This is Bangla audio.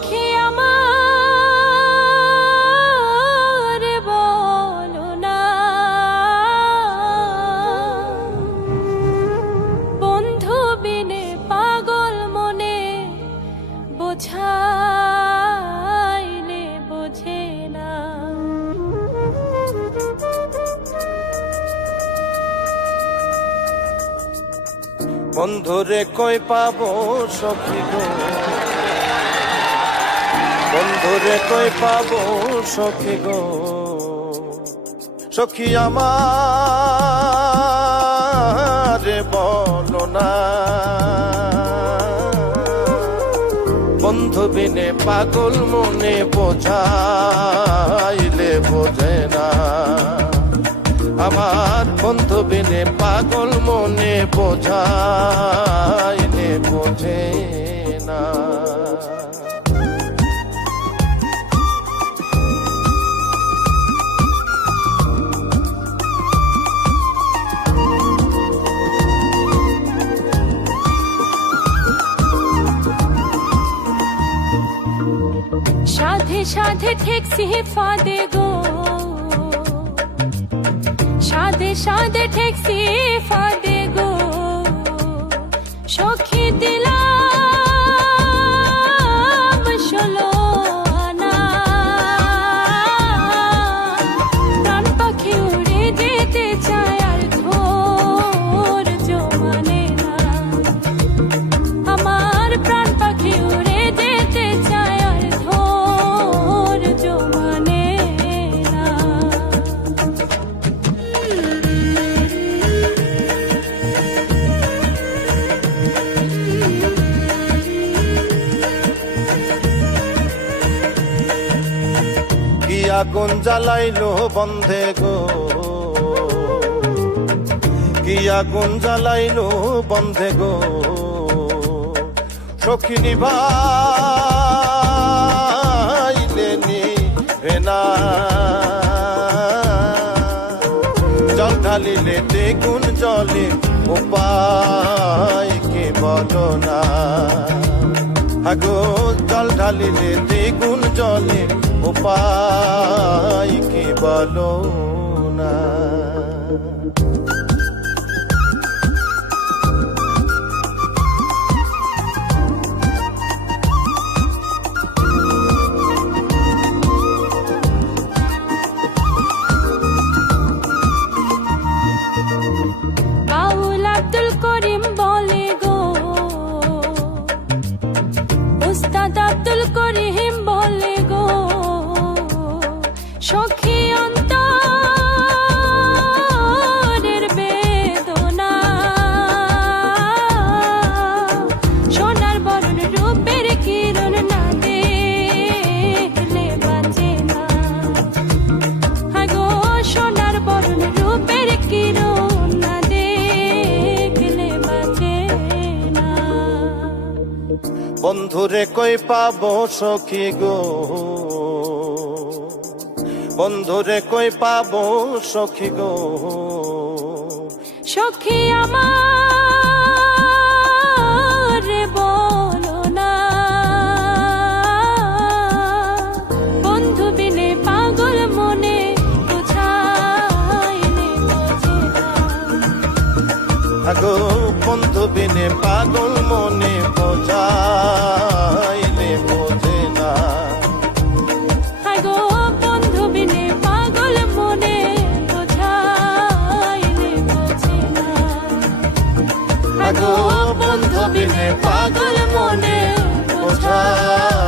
সখী আমার বলো না, বন্ধু বিনে পাগল মনে বোঝাইলে বোঝে না। বন্ধুরে কই পাবো সখী গো, বন্ধুরে কই পাবো সখী গো, সখী আমার বলো না, বন্ধু বিনে পাগল মনে বোঝাইলে বোঝে না। আমার বন্ধু বিনে পাগল মনে বোঝাইলে বোঝে না। সাধে সাধে ঠেকছি ফাঁদে গো, সাধে সাধে ঠেকছি ফাঁদে গো, সখী দিলাম 16 আনা। প্রাণ পাখি উড়ে যেতে চায় আর ধৈর্য মানে না। আমার প্রাণ পাখি উড়ে যেতে চায় আর ধৈর্য মানে না। কি আগুন জ্বালাইলো বন্ধে গো, কি আগুন জ্বালাইলো বন্ধে গো, সখী নিভাইলে নিভে না। জল ঢালিলে দ্বিগুণ জলে উপায় কি বলো না। আগো জল ঢালিলে দ্বিগুণ জলে উপায় কি বলো না। বাউল আব্দুল করিম বলে গো, উস্তাদ আব্দুল করিম বলে গো, সখী অন্তরের বেদনা। সোনার বরণ রূপের কিরণ না দেখলে বাঁচে না। আগো সোনার বরণ রূপের কিরণ না দেখলে বাঁচে না। বন্ধুরে কই পাবো সখী গো, বন্ধুরে কই পাবো সখী গো, সখী আমার বলো না, বন্ধু বিনে পাগল মনে বোঝাইলে বোঝে না। আগো বন্ধু বিনে পাগল মনে বোঝাইলে বোঝে না। আগো বন্ধু বিনে পাগল মনে বোঝাইলে বোঝে না। আগো বন্ধু বিনে পাগল মনে বোঝাইলে